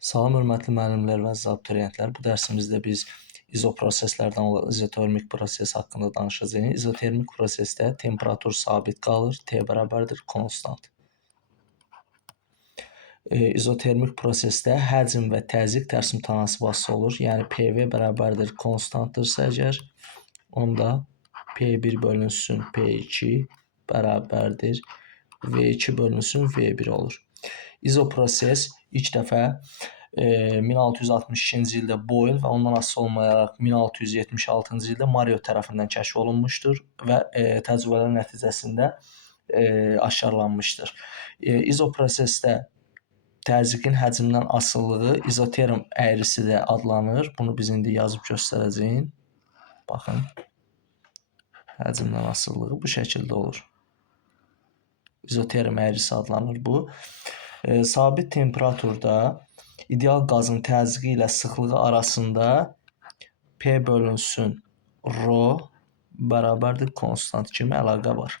Salam hörmətli müəllimlər və abituriyentlər. Bu dərsimizdə biz izoproseslərdən olan izotermik proses haqqında danışacağıq. İzotermik prosesdə temperatur sabit qalır, T bərabərdir konstant. İzotermik prosesdə həcm və təzyiq tərs mütənasibətli olur. Yəni PV bərabərdir konstantdırsa əgər, onda P1 bölünsün P2 bərabərdir V2 bölünsün V1 olur. İzoproses ilk dəfə 1662-ci ildə Boyle və ondan asılı olmayaraq 1676-cı ildə Mario tərəfindən kəşf olunmuşdur və təcrübələr nəticəsində aşkarlanmışdır. İzoprosesdə təzyiqin həcmdən asılılığı izoterm əyrisi də adlanır. Bunu biz indi yazıb göstərəcəyik. Baxın, həcmdən asılılığı bu şəkildə olur. İzoterm əyrisi adlanır bu. Sabit temperaturda ideal qazın təzyiqi ilə sıxlığı arasında P bölünsün ρ bərabərdir konstant kimi əlaqə var.